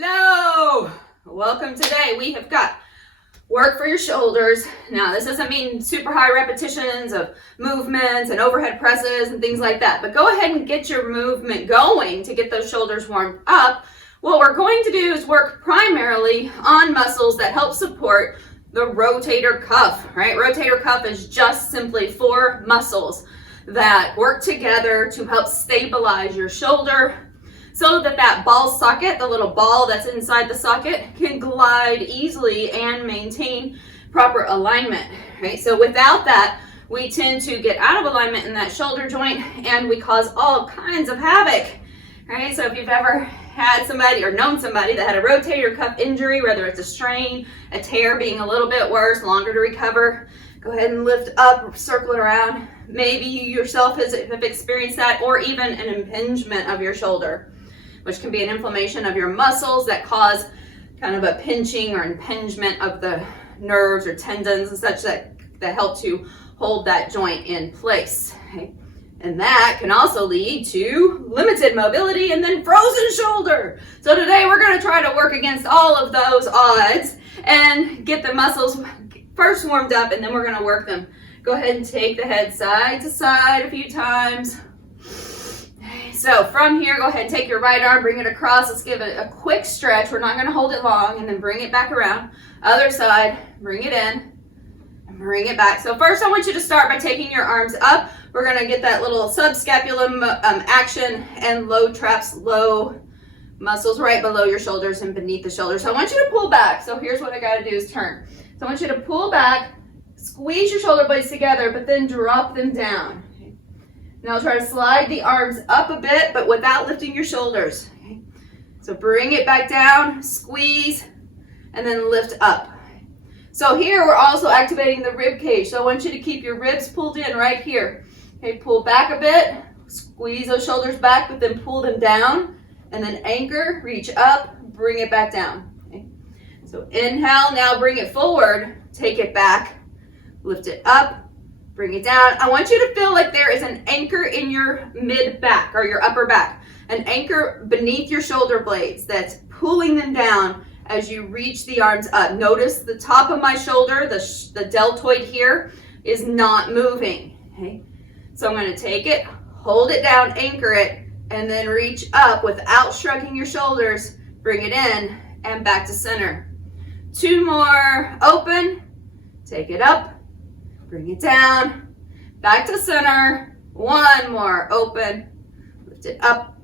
Hello! Welcome. Today we have got work for your shoulders. Now this doesn't mean super high repetitions of movements and overhead presses and things like that, but go ahead and get your movement going to get those shoulders warmed up. What we're going to do is work primarily on muscles that help support the rotator cuff, right? Rotator cuff is just simply 4 muscles that work together to help stabilize your shoulder, so that that ball socket, the little ball that's inside the socket, can glide easily and maintain proper alignment, right? So without that, we tend to get out of alignment in that shoulder joint and we cause all kinds of havoc, right? So if you've ever had somebody or known somebody that had a rotator cuff injury, whether it's a strain, a tear being a little bit worse, longer to recover, go ahead and lift up, circle it around. Maybe you yourself have experienced that, or even an impingement of your shoulder, which can be an inflammation of your muscles that cause kind of a pinching or impingement of the nerves or tendons and such that help to hold that joint in place. Okay? And that can also lead to limited mobility and then frozen shoulder. So today we're going to try to work against all of those odds and get the muscles first warmed up, and then we're going to work them. Go ahead and take the head side to side a few times. So from here, go ahead and take your right arm, bring it across. Let's give it a quick stretch. We're not going to hold it long, and then bring it back around. Other side, bring it in and bring it back. So first I want you to start by taking your arms up. We're going to get that little subscapulum action and low traps, low muscles right below your shoulders and beneath the shoulders. So I want you to pull back. So here's what I got to do is turn. So I want you to pull back, squeeze your shoulder blades together, but then drop them down. Now try to slide the arms up a bit, but without lifting your shoulders. Okay? So bring it back down, squeeze, and then lift up. So here we're also activating the rib cage. So I want you to keep your ribs pulled in right here. Okay, pull back a bit, squeeze those shoulders back, but then pull them down, and then anchor, reach up, bring it back down. Okay? So inhale, now bring it forward, take it back, lift it up, bring it down. I want you to feel like there is an anchor in your mid back or your upper back, an anchor beneath your shoulder blades that's pulling them down as you reach the arms up. Notice the top of my shoulder, the deltoid here, is not moving. Okay? So I'm going to take it, hold it down, anchor it, and then reach up without shrugging your shoulders. Bring it in and back to center. 2 more, open, take it up, bring it down, back to center. 1 more, open, lift it up,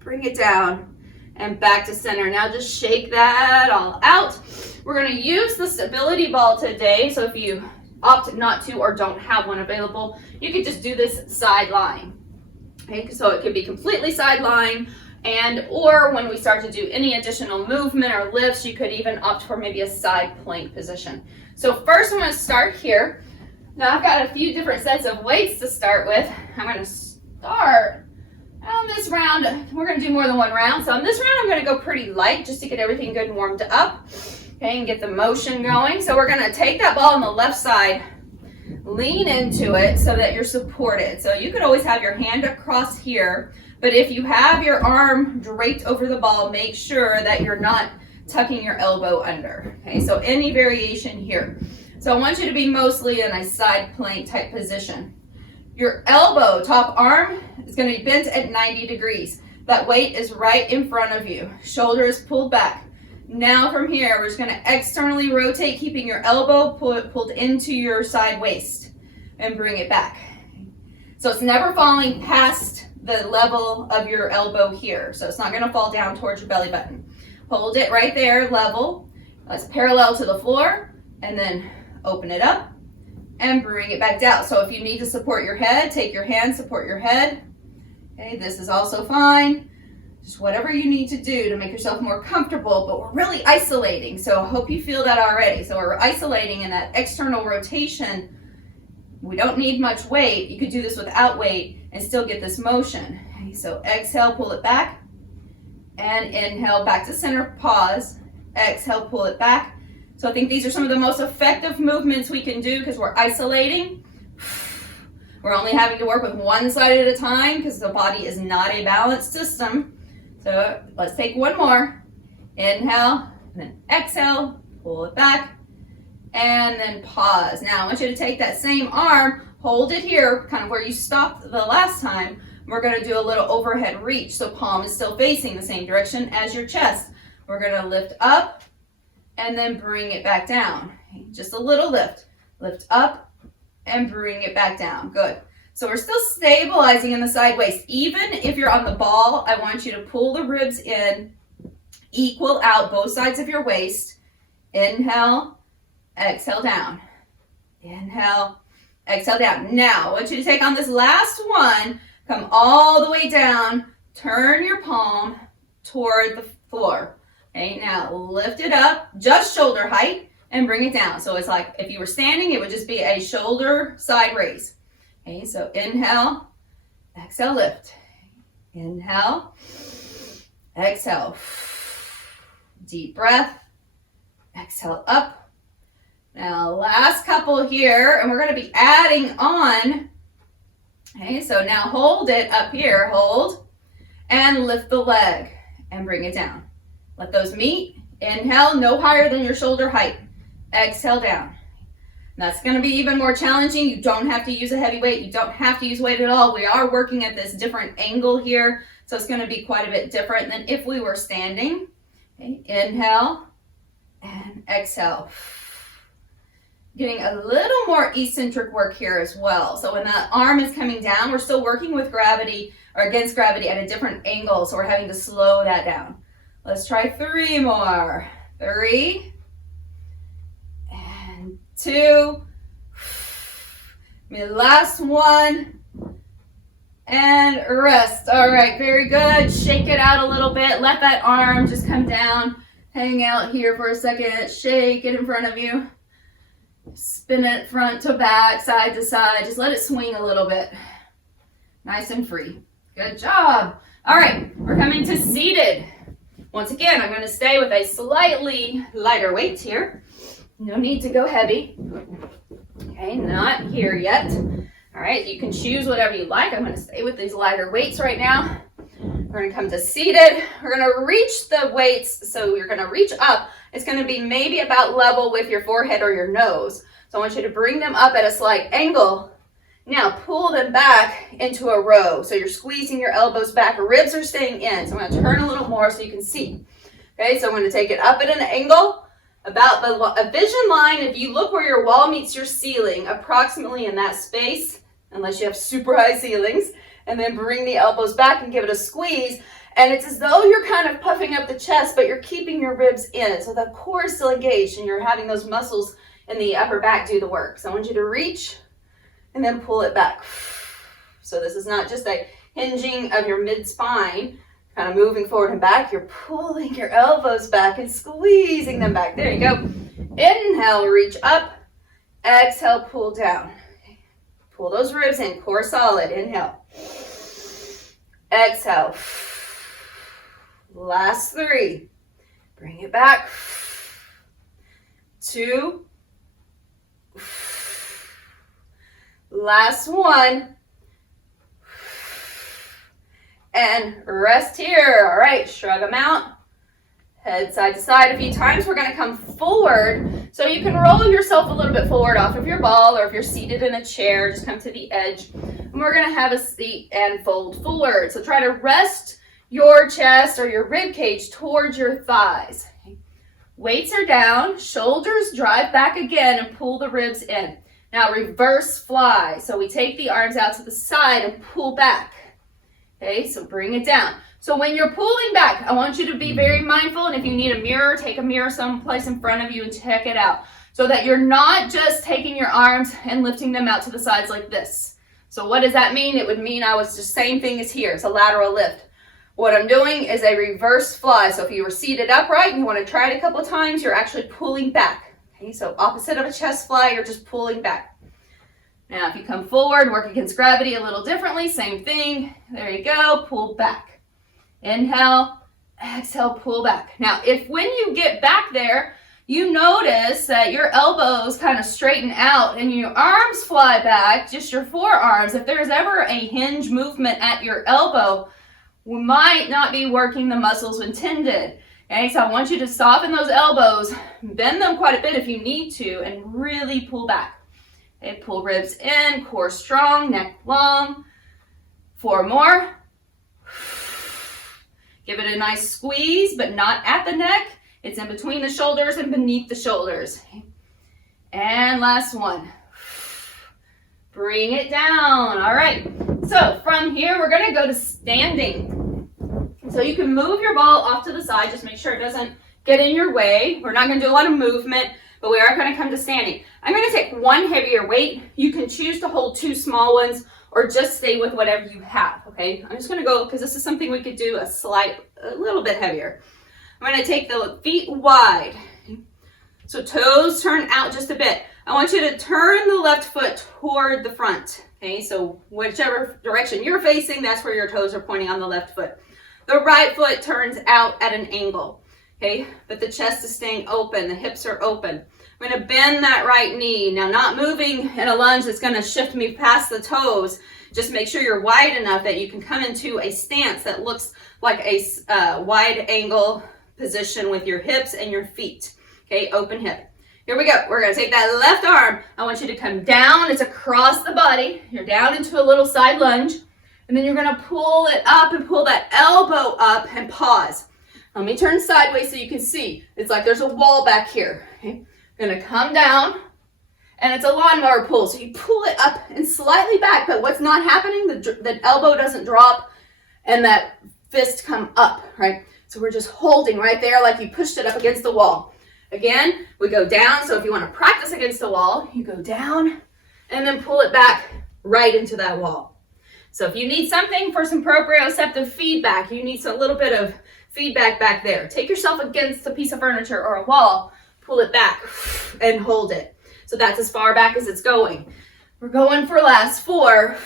bring it down, and back to center. Now just shake that all out. We're going to use the stability ball today. So if you opt not to or don't have one available, you could just do this side lying. Okay, so it could be completely side lying, and or when we start to do any additional movement or lifts, you could even opt for maybe a side plank position. So first I'm going to start here. Now I've got a few different sets of weights to start with. I'm going to start on this round. We're going to do more than 1 round. So on this round, I'm going to go pretty light just to get everything good and warmed up. Okay, and get the motion going. So we're going to take that ball on the left side, lean into it so that you're supported. So you could always have your hand across here, but if you have your arm draped over the ball, make sure that you're not tucking your elbow under. Okay, so any variation here. So I want you to be mostly in a side plank type position. Your elbow, top arm, is going to be bent at 90 degrees. That weight is right in front of you. Shoulders pulled back. Now from here, we're just going to externally rotate, keeping your elbow pulled into your side waist, and bring it back. So it's never falling past the level of your elbow here. So it's not going to fall down towards your belly button. Hold it right there, level. That's parallel to the floor, and then open it up and bring it back down. So if you need to support your head, take your hand, support your head. Okay, this is also fine. Just whatever you need to do to make yourself more comfortable, but we're really isolating. So I hope you feel that already. So we're isolating in that external rotation. We don't need much weight. You could do this without weight and still get this motion. Okay, so exhale, pull it back, and inhale, back to center, pause, exhale, pull it back. So I think these are some of the most effective movements we can do because we're isolating. We're only having to work with one side at a time because the body is not a balanced system. So let's take 1 more. Inhale, and then exhale, pull it back, and then pause. Now I want you to take that same arm, hold it here, kind of where you stopped the last time. We're gonna do a little overhead reach, so palm is still facing the same direction as your chest. We're gonna lift up, and then bring it back down. Just a little lift. Lift up, and bring it back down. Good. So we're still stabilizing in the side waist. Even if you're on the ball, I want you to pull the ribs in, equal out both sides of your waist. Inhale, exhale down. Inhale, exhale down. Now, I want you to take on this last one, come all the way down, turn your palm toward the floor. Okay, now lift it up, just shoulder height, and bring it down. So it's like if you were standing, it would just be a shoulder side raise. Okay, so inhale, exhale, lift. Inhale, exhale. Deep breath, exhale up. Now last couple here, and we're going to be adding on. Okay, so now hold it up here, hold, and lift the leg, and bring it down. Let those meet. Inhale, no higher than your shoulder height. Exhale down. That's going to be even more challenging. You don't have to use a heavy weight. You don't have to use weight at all. We are working at this different angle here, so it's going to be quite a bit different than if we were standing. Okay, inhale and exhale. Getting a little more eccentric work here as well. So when the arm is coming down, we're still working with gravity or against gravity at a different angle, so we're having to slow that down. Let's try 3 more. 3 and 2. Last one and rest. All right, very good. Shake it out a little bit. Let that arm just come down. Hang out here for a second. Shake it in front of you. Spin it front to back, side to side. Just let it swing a little bit. Nice and free. Good job. All right, we're coming to seated. Once again, I'm going to stay with a slightly lighter weight here. No need to go heavy. Okay, not here yet. All right, you can choose whatever you like. I'm going to stay with these lighter weights right now. We're going to come to seated. We're going to reach the weights. So you're going to reach up. It's going to be maybe about level with your forehead or your nose. So I want you to bring them up at a slight angle. Now pull them back into a row. So you're squeezing your elbows back. Ribs are staying in. So I'm going to turn a little more so you can see. Okay, so I'm going to take it up at an angle. About a vision line, if you look where your wall meets your ceiling, approximately in that space, unless you have super high ceilings, and then bring the elbows back and give it a squeeze. And it's as though you're kind of puffing up the chest, but you're keeping your ribs in. So the core is still engaged and you're having those muscles in the upper back do the work. So I want you to reach and then pull it back. So this is not just a hinging of your mid-spine, kind of moving forward and back. You're pulling your elbows back and squeezing them back. There you go. Inhale, reach up. Exhale, pull down. Pull those ribs in, core solid. Inhale. Exhale. Last 3. Bring it back. 2. Last 1. And rest here. All right, shrug them out. Head side to side a few times. We're going to come forward. So you can roll yourself a little bit forward off of your ball, or if you're seated in a chair, just come to the edge. And we're going to have a seat and fold forward. So try to rest your chest or your rib cage towards your thighs. Weights are down. Shoulders drive back again and pull the ribs in. Now reverse fly. So we take the arms out to the side and pull back. Okay, so bring it down. So when you're pulling back, I want you to be very mindful, and if you need a mirror, take a mirror someplace in front of you and check it out, so that you're not just taking your arms and lifting them out to the sides like this. So what does that mean? It would mean I was just same thing as here. It's a lateral lift. What I'm doing is a reverse fly. So if you were seated upright and you want to try it a couple times, you're actually pulling back. Okay, so opposite of a chest fly, you're just pulling back. Now if you come forward, work against gravity a little differently, same thing. There you go, pull back. Inhale, exhale, pull back. Now if when you get back there, you notice that your elbows kind of straighten out and your arms fly back, just your forearms. If there's ever a hinge movement at your elbow, we might not be working the muscles intended. Okay, so I want you to soften those elbows, bend them quite a bit if you need to, and really pull back. Okay, pull ribs in, core strong, neck long. 4 more. Give it a nice squeeze, but not at the neck. It's in between the shoulders and beneath the shoulders. And last one. Bring it down. All right. So from here, we're going to go to standing. So you can move your ball off to the side. Just make sure it doesn't get in your way. We're not going to do a lot of movement, but we are going to come to standing. I'm going to take one heavier weight. You can choose to hold 2 small ones or just stay with whatever you have, okay? I'm just going to go, because this is something we could do a little bit heavier. I'm going to take the feet wide. So toes turn out just a bit. I want you to turn the left foot toward the front, okay? So whichever direction you're facing, that's where your toes are pointing on the left foot. The right foot turns out at an angle, okay? But the chest is staying open, the hips are open. I'm going to bend that right knee. Now, not moving in a lunge that's going to shift me past the toes. Just make sure you're wide enough that you can come into a stance that looks like a wide angle position with your hips and your feet. Okay, open hip. Here we go. We're going to take that left arm. I want you to come down. It's across the body. You're down into a little side lunge. And then you're going to pull it up and pull that elbow up and pause. Let me turn sideways so you can see. It's like there's a wall back here. Okay? Going to come down, and it's a lawnmower pull. So you pull it up and slightly back, but what's not happening, the elbow doesn't drop and that fist come up, right? So we're just holding right there like you pushed it up against the wall. Again, we go down. So if you want to practice against the wall, you go down and then pull it back right into that wall. So if you need something for some proprioceptive feedback, you need a little bit of feedback back there. Take yourself against a piece of furniture or a wall, pull it back and hold it. So that's as far back as it's going. We're going for last 4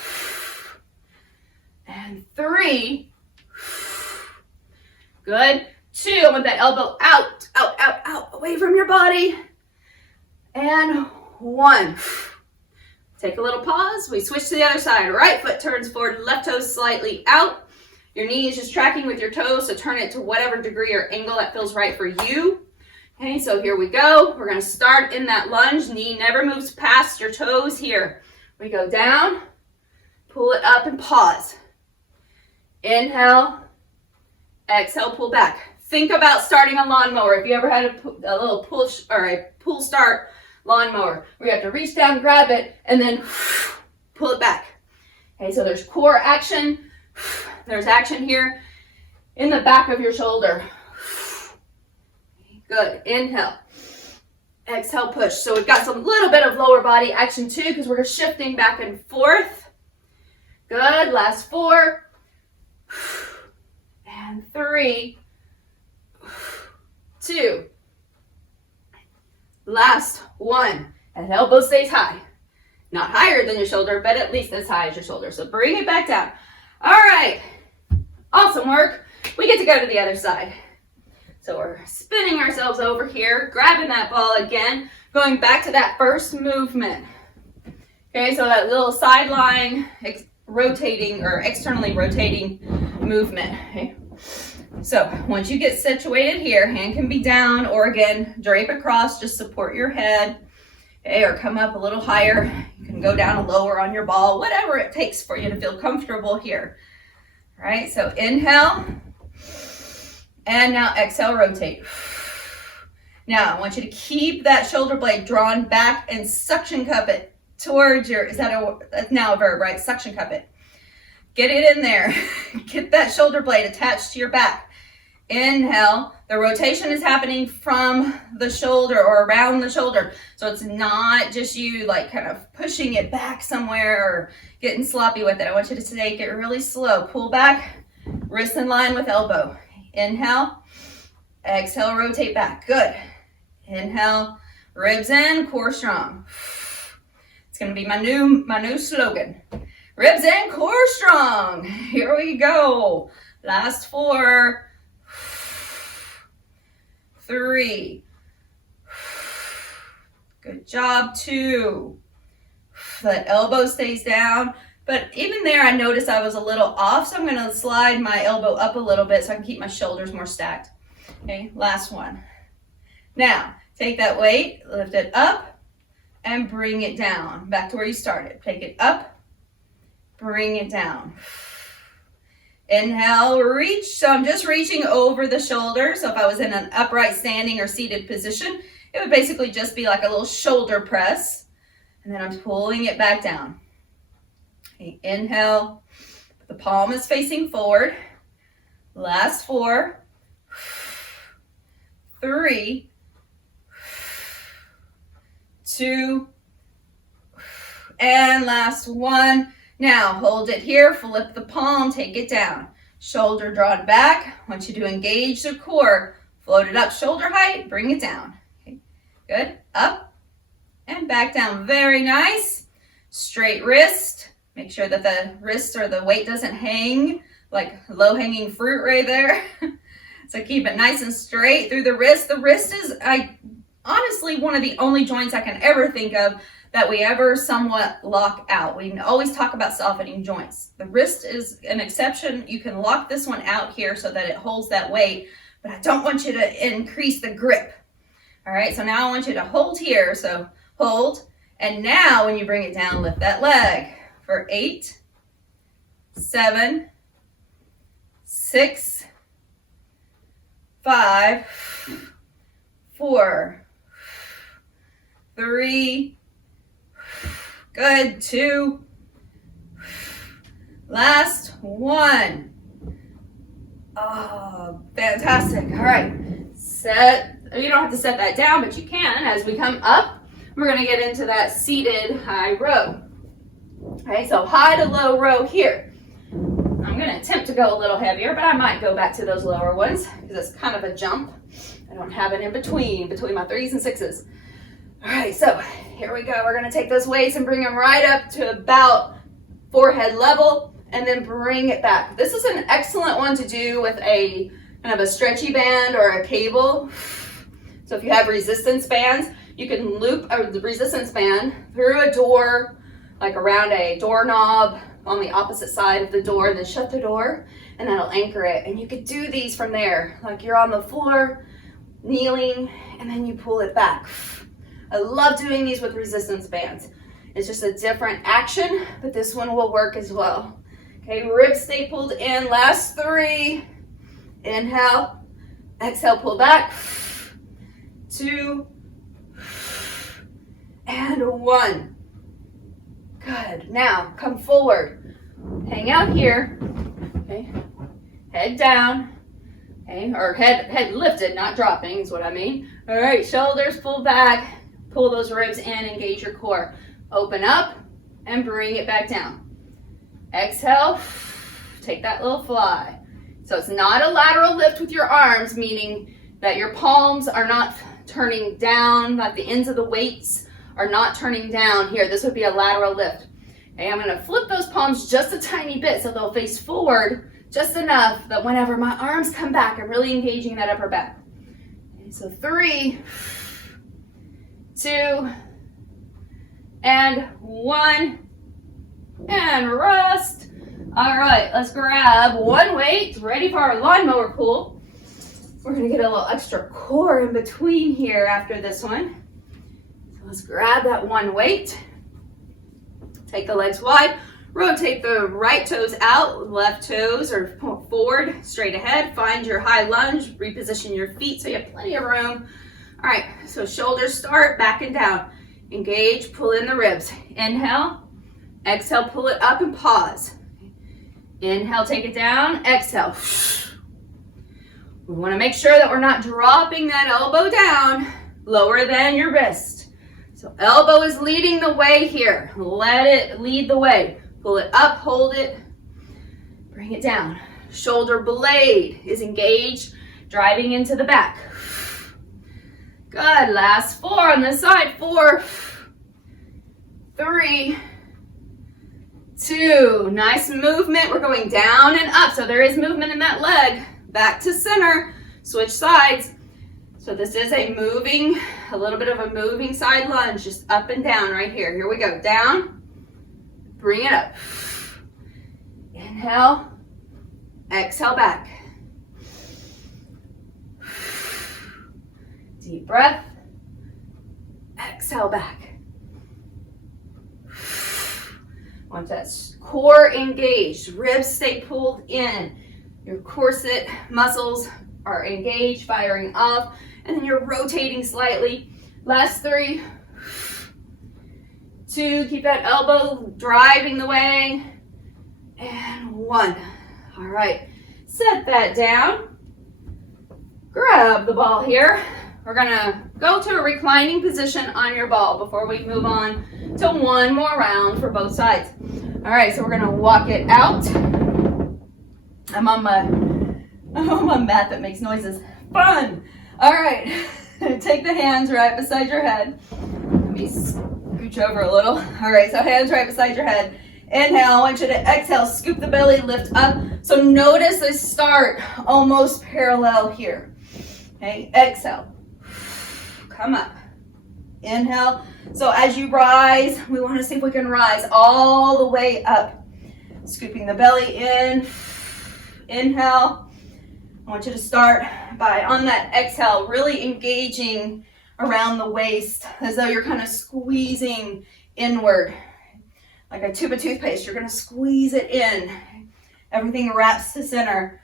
and 3. Good. 2, I want that elbow out, out, out, out, away from your body. And 1. Take a little pause. We switch to the other side. Right foot turns forward, left toe slightly out. Your knee is just tracking with your toes, so turn it to whatever degree or angle that feels right for you. Okay, so here we go. We're going to start in that lunge. Knee never moves past your toes here. We go down, pull it up and pause. Inhale, exhale, pull back. Think about starting a lawnmower. If you ever had a little push or a pull start lawnmower, where you have to reach down, grab it, and then pull it back. Okay, so there's core action. There's action here in the back of your shoulder. Good. Inhale. Exhale, push. So we've got some little bit of lower body action too, because we're shifting back and forth. Good. Last 4 and 3, 2. Last 1. And elbow stays high. Not higher than your shoulder, but at least as high as your shoulder. So bring it back down. All right. Awesome work. We get to go to the other side. So we're spinning ourselves over here, grabbing that ball again, going back to that first movement. Okay, so that little sideline rotating or externally rotating movement. Okay. So once you get situated here, hand can be down, or again, drape across, just support your head. Okay, or come up a little higher. You can go down lower on your ball, whatever it takes for you to feel comfortable here. All right, so inhale. And now exhale, rotate. Now I want you to keep that shoulder blade drawn back and suction cup it towards your, that's now a verb, right? Suction cup it. Get it in there. Get that shoulder blade attached to your back. Inhale. The rotation is happening from the shoulder or around the shoulder. So it's not just you like kind of pushing it back somewhere or getting sloppy with it. I want you to take it really slow. Pull back, wrist in line with elbow. Inhale, exhale, rotate back. Good. Inhale, ribs in, core strong. It's going to be my new slogan. Ribs in, core strong. Here we go. Last 4, 3. Good job. 2. That elbow stays down. But even there, I noticed I was a little off, so I'm going to slide my elbow up a little bit so I can keep my shoulders more stacked. Okay, last one. Now, take that weight, lift it up, and bring it down. Back to where you started. Take it up, bring it down. Inhale, reach. So I'm just reaching over the shoulder. So if I was in an upright standing or seated position, it would basically just be like a little shoulder press. And then I'm pulling it back down. Okay, inhale. The palm is facing forward. Last 4, 3, 2, and last 1. Now hold it here, flip the palm, take it down. Shoulder drawn back. I want you to engage the core. Float it up shoulder height, bring it down. Okay. Good, up and back down. Very nice. Straight wrist. Make sure that the wrist or the weight doesn't hang like low-hanging fruit right there. So keep it nice and straight through the wrist. The wrist is honestly one of the only joints I can ever think of that we ever somewhat lock out. We always talk about softening joints. The wrist is an exception. You can lock this one out here so that it holds that weight, but I don't want you to increase the grip. All right, so now I want you to hold here. So hold, and now when you bring it down, lift that leg for 8, 7, 6, 5, 4, 3, good, 2, last 1. Oh, fantastic. All right, set. You don't have to set that down, but you can. As we come up, we're going to get into that seated high row. Okay, so high to low row here. I'm going to attempt to go a little heavier, but I might go back to those lower ones because it's kind of a jump. I don't have it in between my 3s and 6s. All right, so here we go. We're going to take those weights and bring them right up to about forehead level and then bring it back. This is an excellent one to do with a kind of a stretchy band or a cable. So if you have resistance bands, you can loop the resistance band through a door, like around a doorknob on the opposite side of the door, and then shut the door, and that'll anchor it. And you could do these from there, like you're on the floor, kneeling, and then you pull it back. I love doing these with resistance bands. It's just a different action, but this one will work as well. Okay, ribs stay pulled in. Last 3. Inhale, exhale, pull back. 2, and 1. Good. Now come forward. Hang out here. Okay. Head down. Okay, or head lifted, not dropping is what I mean. All right, shoulders pull back. Pull those ribs in, engage your core. Open up and bring it back down. Exhale, take that little fly. So it's not a lateral lift with your arms, meaning that your palms are not turning down, like the ends of the weights are not turning down here. This would be a lateral lift. Okay, I'm going to flip those palms just a tiny bit so they'll face forward just enough that whenever my arms come back, I'm really engaging that upper back. Okay, so 3, 2, and 1, and rest. All right, let's grab one weight, ready for our lawnmower pull. We're gonna get a little extra core in between here after this one. So let's grab that one weight. Take the legs wide, rotate the right toes out, left toes are forward, straight ahead. Find your high lunge, reposition your feet so you have plenty of room. All right, so shoulders start back and down. Engage, pull in the ribs. Inhale, exhale, pull it up and pause. Inhale, take it down, exhale. We want to make sure that we're not dropping that elbow down lower than your wrist. So elbow is leading the way here. Let it lead the way. Pull it up, hold it, bring it down. Shoulder blade is engaged, driving into the back. Good, last 4 on this side. 4, 3, 2. Nice movement. We're going down and up. So there is movement in that leg. Back to center. Switch sides. So this is a little bit of a moving side lunge, just up and down right here. Here we go. Down. Bring it up. Inhale. Exhale back. Deep breath. Exhale back. Want that core engaged, ribs stay pulled in. Your corset muscles are engaged, firing off, and then you're rotating slightly. Last 3, 2, keep that elbow driving the way, and 1. All right, set that down. Grab the ball here. We're gonna go to a reclining position on your ball before we move on to one more round for both sides. All right, so we're gonna walk it out. I'm on my mat that makes noises. Fun. All right, take the hands right beside your head. Let me scooch over a little. All right, so hands right beside your head. Inhale, I want you to exhale, scoop the belly, lift up. So notice I start almost parallel here. Okay, exhale. Come up. Inhale. So as you rise, we want to see if we can rise all the way up. Scooping the belly in. Inhale. I want you to start by, on that exhale, really engaging around the waist as though you're kind of squeezing inward. Like a tube of toothpaste, you're going to squeeze it in. Everything wraps to center.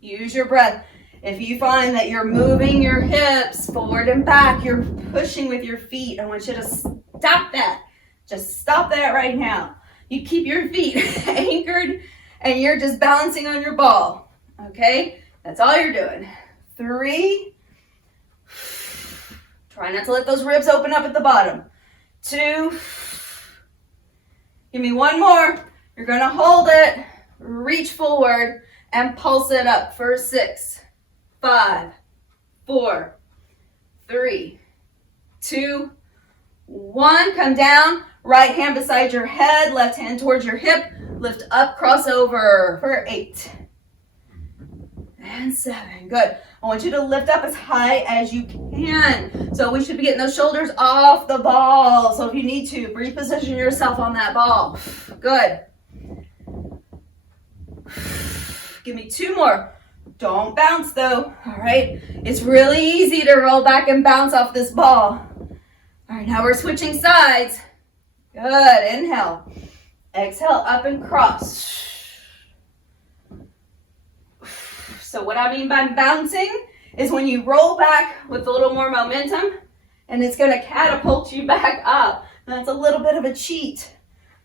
Use your breath. If you find that you're moving your hips forward and back, you're pushing with your feet, I want you to stop that. Just stop that right now. You keep your feet anchored and you're just balancing on your ball. Okay? That's all you're doing. 3. Try not to let those ribs open up at the bottom. 2. Give me 1 more. You're going to hold it, reach forward, and pulse it up for 6, 5, 4, 3, 2, 1. Come down. Right hand beside your head, left hand towards your hip. Lift up, cross over for 8 and 7. Good. I want you to lift up as high as you can. So we should be getting those shoulders off the ball. So if you need to, reposition yourself on that ball. Good. Give me 2 more. Don't bounce though. All right. It's really easy to roll back and bounce off this ball. All right, now we're switching sides. Good. Inhale. Exhale, up and cross. So what I mean by bouncing is when you roll back with a little more momentum and it's going to catapult you back up. That's a little bit of a cheat.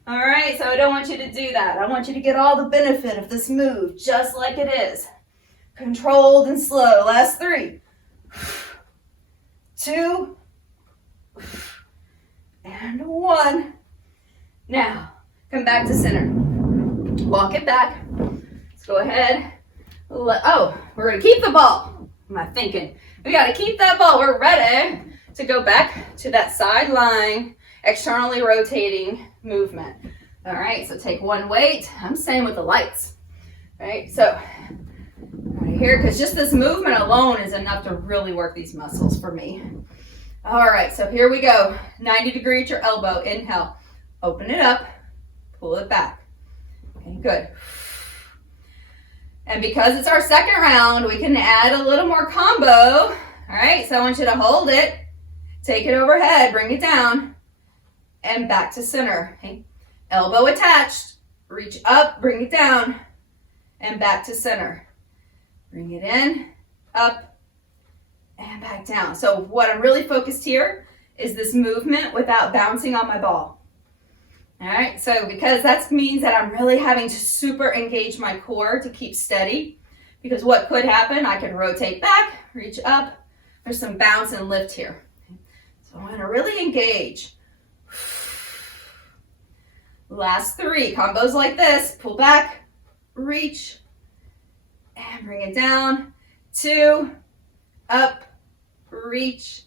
All right, so I don't want you to do that. I want you to get all the benefit of this move just like it is. Controlled and slow. Last 3, 2, and 1. Now, come back to center. Walk it back. Let's go ahead. Oh, we're going to keep the ball. What am I thinking? We got to keep that ball. We're ready to go back to that sideline, externally rotating movement. All right, so take 1 weight. I'm staying with the lights. All right, so right here, because just this movement alone is enough to really work these muscles for me. All right, so here we go. 90 degree at your elbow. Inhale. Open it up. Pull it back. Okay, good. And because it's our second round, we can add a little more combo. All right, so I want you to hold it. Take it overhead. Bring it down. And back to center. Okay. Elbow attached. Reach up. Bring it down. And back to center. Bring it in. Up. And back down. So what I'm really focused here is this movement without bouncing on my ball. All right, so because that means that I'm really having to super engage my core to keep steady, because what could happen, I can rotate back, reach up, there's some bounce and lift here. So I'm gonna really engage. Last 3, combos like this, pull back, reach, and bring it down. 2, up, reach,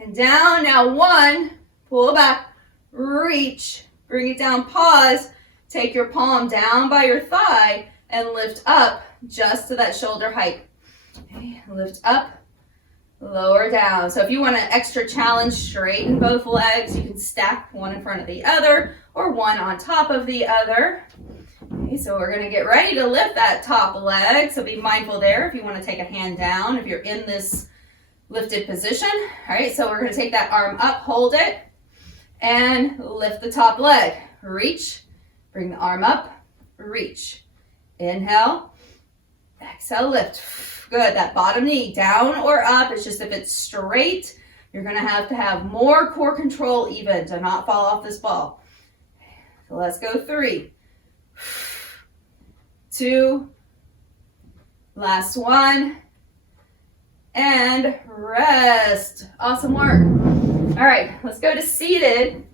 and down. Now 1, pull back, reach, bring it down, pause, take your palm down by your thigh and lift up just to that shoulder height. Okay, lift up, lower down. So if you want an extra challenge, straighten both legs. You can stack one in front of the other or one on top of the other. Okay, so we're gonna get ready to lift that top leg. So be mindful there if you want to take a hand down. If you're in this lifted position. All right, so we're going to take that arm up, hold it, and lift the top leg. Reach, bring the arm up, reach. Inhale, exhale, lift. Good, that bottom knee down or up. It's just if it's straight, you're going to have more core control even to not fall off this ball. So let's go 3, 2, last one, and rest. Awesome work. All right, let's go to seated.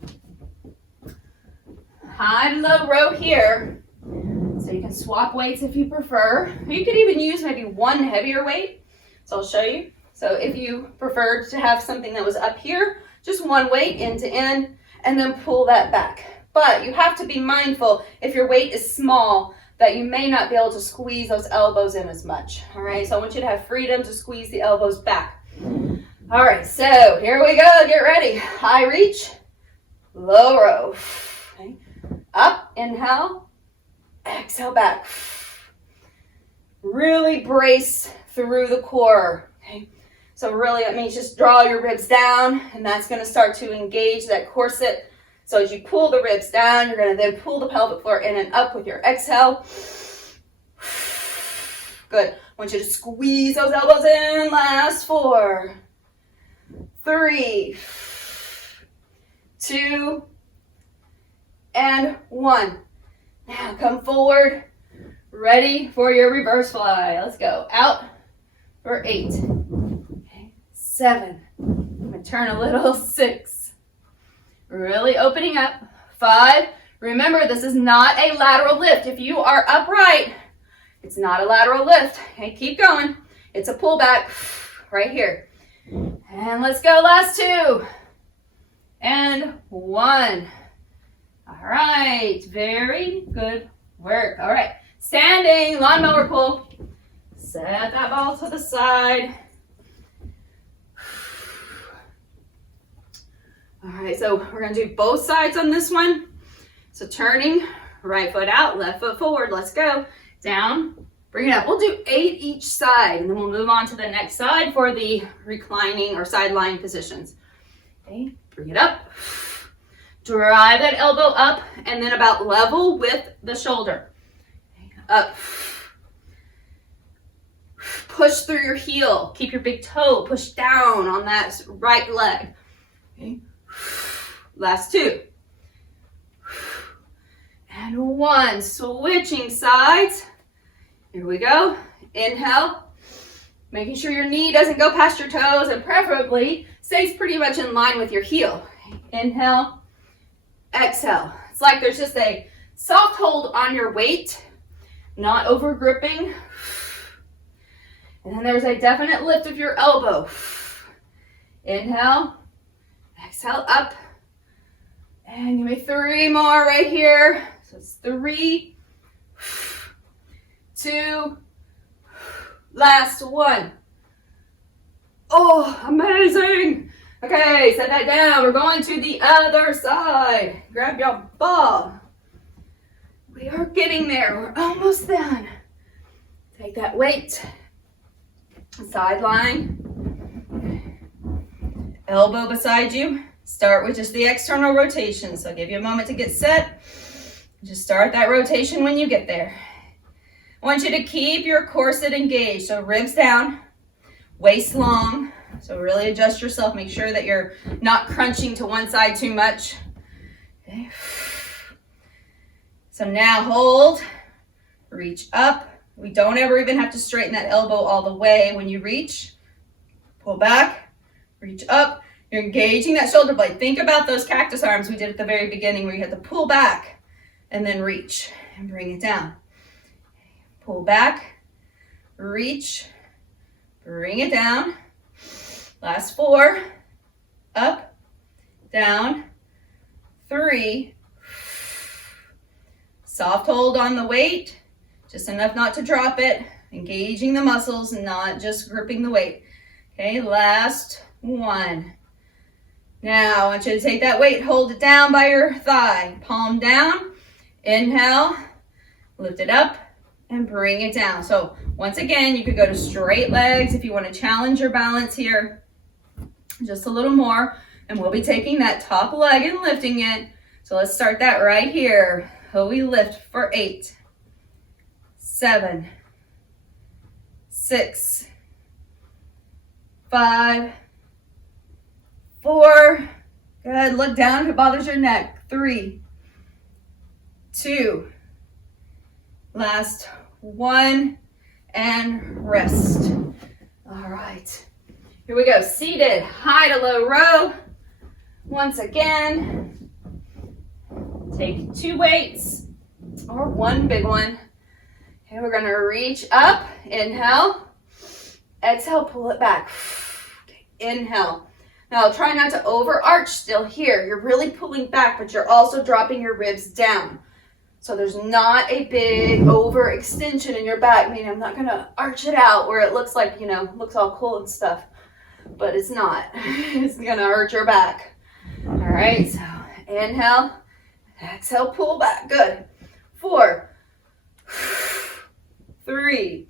High and low row here. So you can swap weights if you prefer. You could even use maybe one heavier weight. So I'll show you. So if you preferred to have something that was up here, just one weight end to end, and then pull that back. But you have to be mindful if your weight is small that you may not be able to squeeze those elbows in as much. All right, so I want you to have freedom to squeeze the elbows back. All right, so here we go. Get ready. High reach, low row. Okay. Up, inhale, exhale back. Really brace through the core. Okay. So really that means just draw your ribs down, and that's going to start to engage that corset. So as you pull the ribs down, you're going to then pull the pelvic floor in and up with your exhale. Good. I want you to squeeze those elbows in. Last 4, 3, 2, and 1. Now come forward. Ready for your reverse fly. Let's go. Out for 8. Okay. 7. I'm going to turn a little. 6. Really opening up. 5. Remember, this is not a lateral lift. If you are upright, it's not a lateral lift. Okay, keep going. It's a pullback right here. And let's go. Last 2. And 1. All right. Very good work. All right. Standing lawnmower pull. Set that ball to the side. All right, so we're going to do both sides on this one. So turning, right foot out, left foot forward. Let's go. Down, bring it up. We'll do 8 each side, and then we'll move on to the next side for the reclining or side lying positions. Okay, bring it up. Drive that elbow up, and then about level with the shoulder. Okay, up. Push through your heel. Keep your big toe pushed down on that right leg. Okay. Last 2. And 1. Switching sides. Here we go. Inhale. Making sure your knee doesn't go past your toes and preferably stays pretty much in line with your heel. Inhale. Exhale. It's like there's just a soft hold on your weight, not over gripping. And then there's a definite lift of your elbow. Inhale. Exhale up, and give me 3 more right here. So it's 3, 2, last 1. Oh, amazing. Okay, set that down. We're going to the other side. Grab your ball. We are getting there. We're almost done. Take that weight. Sideline. Elbow beside you. Start with just the external rotation. So I'll give you a moment to get set. Just start that rotation when you get there. I want you to keep your corset engaged. So ribs down, waist long. So really adjust yourself. Make sure that you're not crunching to one side too much. Okay. So now hold, reach up. We don't ever even have to straighten that elbow all the way when you reach. Pull back. Reach up. You're engaging that shoulder blade. Think about those cactus arms we did at the very beginning where you had to pull back and then reach and bring it down. Pull back, reach, bring it down. Last 4. Up, down, 3. Soft hold on the weight, just enough not to drop it. Engaging the muscles, not just gripping the weight. Okay, last 1. Now I want you to take that weight, hold it down by your thigh, palm down. Inhale, lift it up. and bring it down. So once again, you could go to straight legs if you want to challenge your balance here. Just a little more, and we'll be taking that top leg and lifting it. So let's start that right here. So we lift for 8, 7, 6, 5, 4. Good. Look down if it bothers your neck. 3, 2. Last 1, and rest. All right. Here we go. Seated, high to low row. Once again, take 2 weights or 1 big one. Okay, we're going to reach up. Inhale. Exhale, pull it back. Okay, inhale. Now try not to overarch still here. You're really pulling back, but you're also dropping your ribs down. So there's not a big overextension in your back, meaning I'm not going to arch it out where it looks like, looks all cool and stuff, but it's not. It's going to hurt your back. All right, so inhale, exhale, pull back. Good. 4, 3,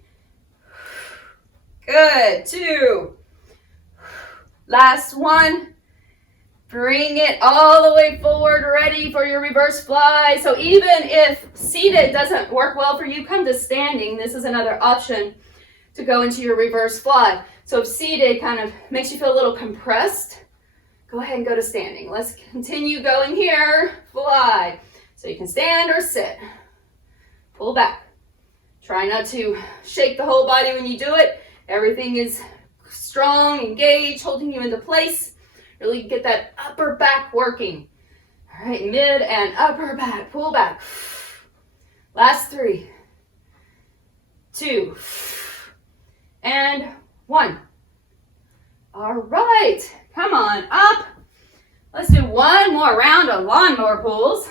good. 2, last 1. Bring it all the way forward, ready for your reverse fly. So even if seated doesn't work well for you, come to standing. This is another option to go into your reverse fly. So if seated kind of makes you feel a little compressed, go ahead and go to standing. Let's continue going here. Fly. So you can stand or sit. Pull back. Try not to shake the whole body when you do it. Everything is strong, engaged, holding you into place. Really get that upper back working. All right, mid and upper back. Pull back. Last 3, 2, and 1. All right, come on up. Let's do one more round of lawnmower pulls.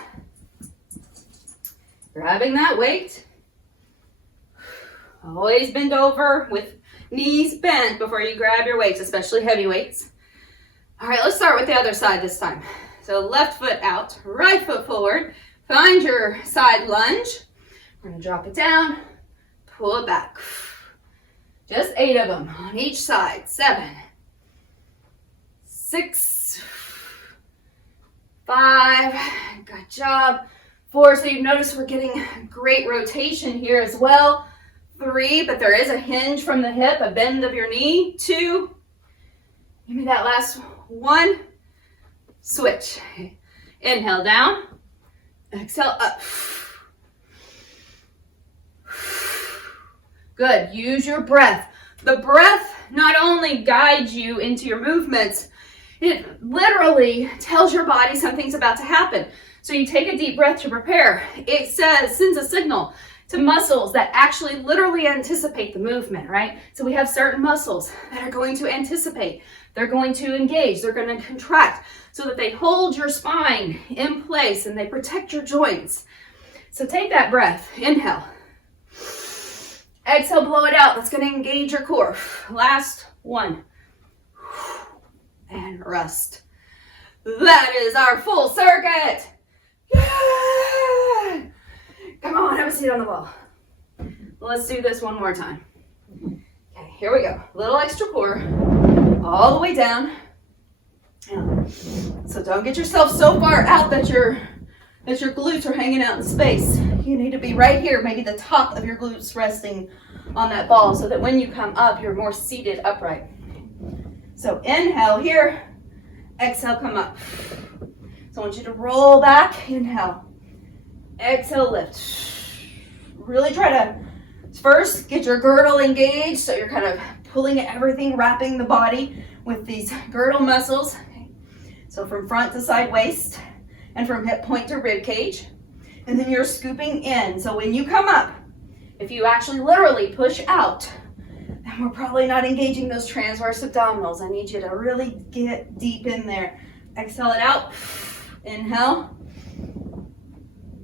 Grabbing that weight. Always bend over with knees bent before you grab your weights, especially heavy weights. All right, let's start with the other side this time. So left foot out, right foot forward. Find your side lunge. We're gonna drop it down, pull it back. Just 8 of them on each side. 7, 6, 5, good job. 4, so you've noticed we're getting great rotation here as well. 3, but there is a hinge from the hip, a bend of your knee. 2, give me that last 1, switch. Inhale down, exhale up. Good, use your breath. The breath not only guides you into your movements, it literally tells your body something's about to happen. So you take a deep breath to prepare. It sends a signal to muscles that actually literally anticipate the movement, right? So we have certain muscles that are going to anticipate. They're going to engage, they're going to contract so that they hold your spine in place and they protect your joints. So take that breath, inhale. Exhale, blow it out. That's going to engage your core. Last 1. And rest. That is our full circuit. Yeah! Come on, have a seat on the ball. Let's do this one more time. Okay, here we go. Little extra core. All the way down. So don't get yourself so far out that your glutes are hanging out in space. You need to be right here, maybe the top of your glutes resting on that ball so that when you come up, you're more seated upright. So inhale here, exhale, come up. So I want you to roll back, inhale, exhale, lift. Really try to first get your girdle engaged so you're kind of pulling everything, wrapping the body with these girdle muscles. So from front to side waist and from hip point to rib cage. And then you're scooping in. So when you come up, if you actually literally push out, then we're probably not engaging those transverse abdominals. I need you to really get deep in there. Exhale it out. Inhale.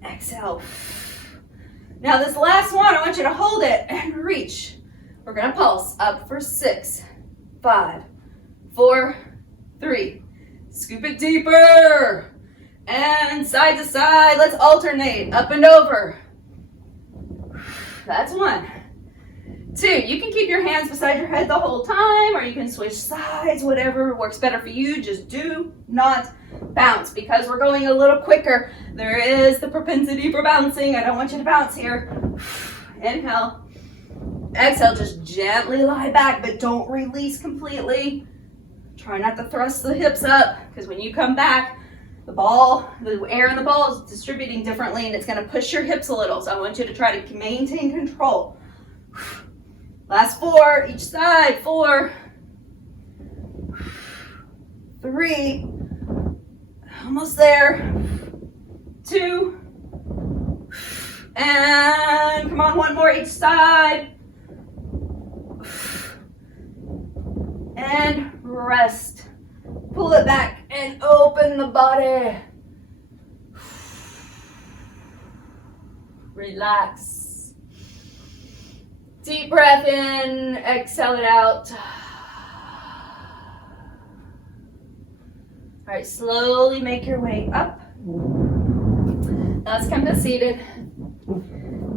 Exhale. Now this last one, I want you to hold it and reach. We're going to pulse up for 6, 5, 4, 3. Scoop it deeper. And side to side. Let's alternate. Up and over. That's 1. 2, you can keep your hands beside your head the whole time, or you can switch sides, whatever works better for you. Just do not bounce, because we're going a little quicker. There is the propensity for bouncing. I don't want you to bounce here. Inhale. Exhale, just gently lie back, but don't release completely. Try not to thrust the hips up, because when you come back, the air in the ball is distributing differently, and it's going to push your hips a little. So I want you to try to maintain control. Last 4, each side. 4, 3, almost there. 2, and come on, 1 more each side. And rest. Pull it back and open the body. Relax. Deep breath in, exhale it out. All right, slowly make your way up. Let's come to seated. All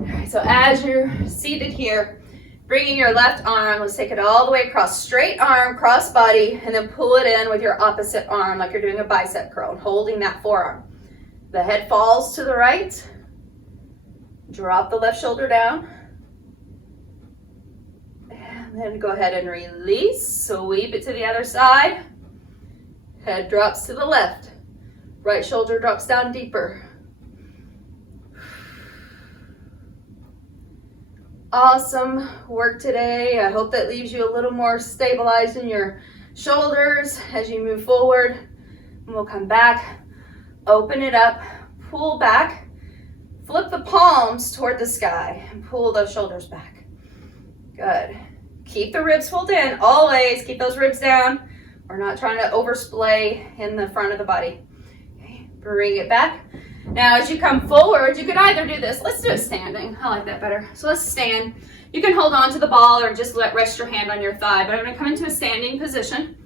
right, so as you're seated here, bringing your left arm, let's take it all the way across. Straight arm, cross body, and then pull it in with your opposite arm like you're doing a bicep curl, holding that forearm. The head falls to the right. Drop the left shoulder down. And then go ahead and release. Sweep it to the other side. Head drops to the left. Right shoulder drops down deeper. Awesome work today. I hope that leaves you a little more stabilized in your shoulders as you move forward. And we'll come back, open it up, pull back, flip the palms toward the sky, and pull those shoulders back. Good. Keep the ribs pulled in. Always keep those ribs down. We're not trying to oversplay in the front of the body. Okay. Bring it back. Now, as you come forward, you can either do this. Let's do it standing. I like that better. So let's stand. You can hold on to the ball or just rest your hand on your thigh, but I'm going to come into a standing position,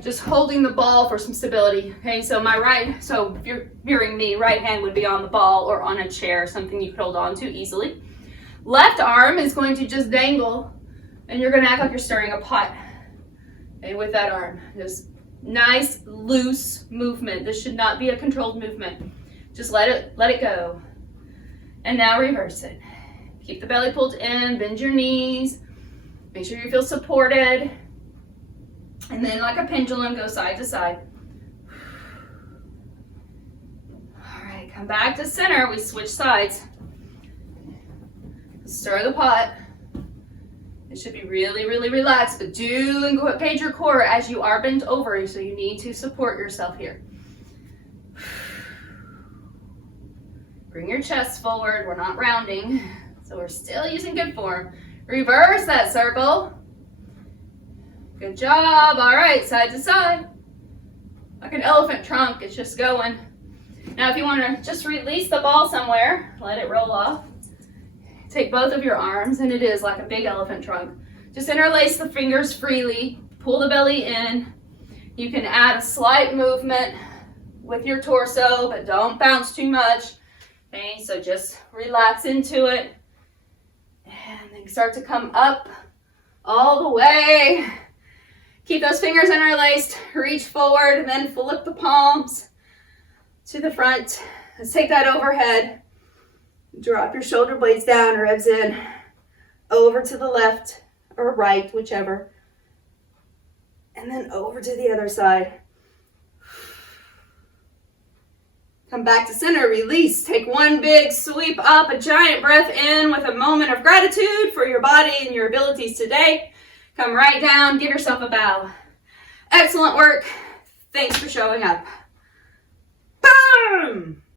just holding the ball for some stability. Okay, so if you're viewing me, right hand would be on the ball or on a chair, something you could hold on to easily. Left arm is going to just dangle, and you're going to act like you're stirring a pot. Okay, with that arm. Just nice, loose movement. This should not be a controlled movement. Just let it go. And now reverse it. Keep the belly pulled in, bend your knees. Make sure you feel supported. And then like a pendulum, go side to side. All right, come back to center. We switch sides. Stir the pot. It should be really, really relaxed, but do engage your core as you are bent over, so you need to support yourself here. Bring your chest forward. We're not rounding, so we're still using good form. Reverse that circle. Good job. All right, side to side. Like an elephant trunk, it's just going. Now, if you want to just release the ball somewhere, let it roll off. Take both of your arms, and it is like a big elephant trunk. Just interlace the fingers freely. Pull the belly in. You can add a slight movement with your torso, but don't bounce too much. Okay, so just relax into it. And then start to come up all the way. Keep those fingers interlaced. Reach forward, and then flip the palms to the front. Let's take that overhead. Drop your shoulder blades down, ribs in, over to the left or right, whichever. And then over to the other side. Come back to center, release. Take one big sweep up, a giant breath in with a moment of gratitude for your body and your abilities today. Come right down, give yourself a bow. Excellent work. Thanks for showing up. Boom!